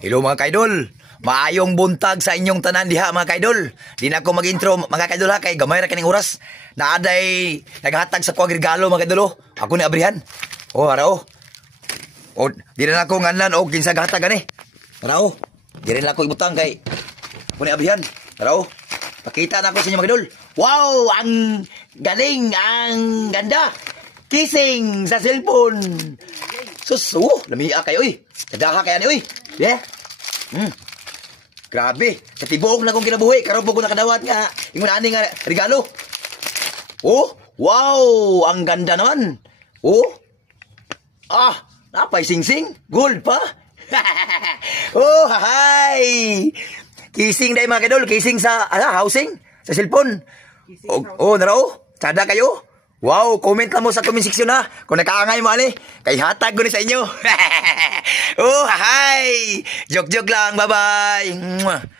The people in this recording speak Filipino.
Hello mga kaidol. Maayong buntag sa inyong tanan diha mga kaidol. Di na ako mag-intro mga kaidol ha kay gamay ra kining oras. Naaday naghatag sa kuwag regalo mga kaidol. Ako ni abrihan. Ara oh. Di na ako nganlan kinsa gahatag ani. Ara di rin ako ibutang kay ako ni abrihan. Ara pakita na ako sa inyo mga kaidol. Wow, ang galing, ang ganda. Kissing sa cellphone. Sus, lamia kayo Kadaha kaya ni Yeah. Grabe. Sa tibuok na kong kinabuhi. Karoon po ko nakadawat nga. Yung ani nga regalo. Wow. Ang ganda naman. Napay sing-sing. Gold pa. Hi. Kissing dahil mga kadol. Kissing sa housing. Sa cellphone. Naro. Sada kayo. Wow, comment lang mo sa comment section ha. Kung nakaangay mo ali, kay hatag ko ni sa inyo. Hi! Joke-joke lang. Bye-bye.